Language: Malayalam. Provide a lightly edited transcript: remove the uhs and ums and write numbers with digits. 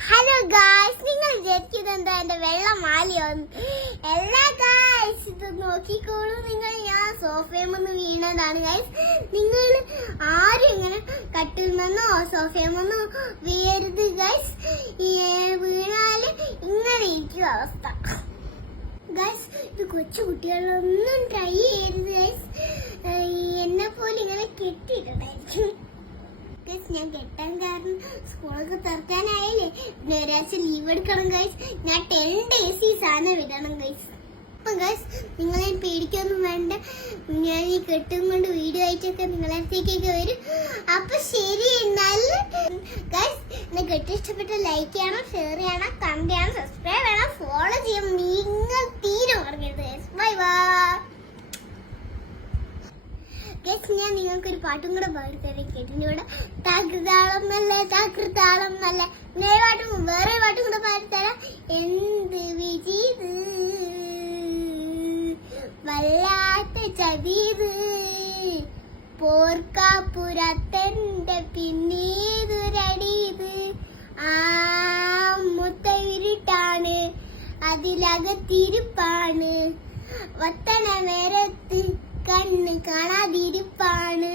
ഹലോ ഗായ്സ്, നിങ്ങൾ വിചാരിക്കുന്നത് എന്താ എന്റെ വെള്ള മാലയോന്ന്? എല്ലാ ഗായ്സ്, ഇത് നോക്കിക്കോളൂ നിങ്ങൾ. ഞാൻ സോഫയുമെന്ന് വീണതാണ് ഗായ്സ്. നിങ്ങൾ ആരും ഇങ്ങനെ കട്ടിൽമെന്നോ സോഫയുമെന്നോ വീഴരുത് ഗായ്സ്. വീണാല് ഇങ്ങനെ ഇരിക്കും അവസ്ഥ ഗായ്സ്. ഇത് കൊച്ചു കുട്ടികളൊന്നും ട്രൈ ചെയ്യരുത് ഗായ്സ്. എന്നെ പോലെ ഇങ്ങനെ കെട്ടിയിട്ടുണ്ടായിരിക്കും. ഞാൻ കെട്ടാൻ കാരണം സ്കൂളൊക്കെ തുറക്കാനായില്ലേ, ഒരാഴ്ച ലീവ് എടുക്കണം ഗൈസ്. ഞാൻ 10 days ഈ സാധനം വിടണം ഗൈസ്. അപ്പൊ ഗൈസ്, നിങ്ങളെ പേടിക്കൊന്നും വേണ്ട. ഞാൻ ഈ കെട്ടും കൊണ്ട് വീഡിയോ ആയിട്ടൊക്കെ നിങ്ങളെ അടുത്തേക്കൊക്കെ വരും. അപ്പൊ ശരി, എന്നാൽ ഗൈസ്, എന്നെ കെട്ട് ഇഷ്ടപ്പെട്ട ലൈക്ക് ചെയ്യണം, ഷെയർ ചെയ്യണം, കമന്റ് ചെയ്യണം, സബ്സ്ക്രൈബ് ചെയ്യണം, ഫോളോ ചെയ്യണം. നിങ്ങൾ തീരെ മറക്കരുത് ഗൈസ്. Bye bye guys. ഞാൻ നിങ്ങൾക്കൊരു പാട്ടും കൂടെ പാടിത്തരാം. കേട്ടിന്റെ കൂടെ താകൃതാളം നല്ല താകൃതാളം നല്ല വേറെ പാട്ടും കൂടെ പാടിത്തരാം. എന്ത് വിജീത് വല്ലാത്ത ചതീത് പോർക്കാപ്പുറത്തെന്റെ പിന്നീതുരടീത് ആ മുത്ത ഇരുട്ടാണ് അതിലകത്തിരിപ്പാണ് വത്തണ നേരത്ത് കണ്ണ് കാണാതിരിപ്പാണ്.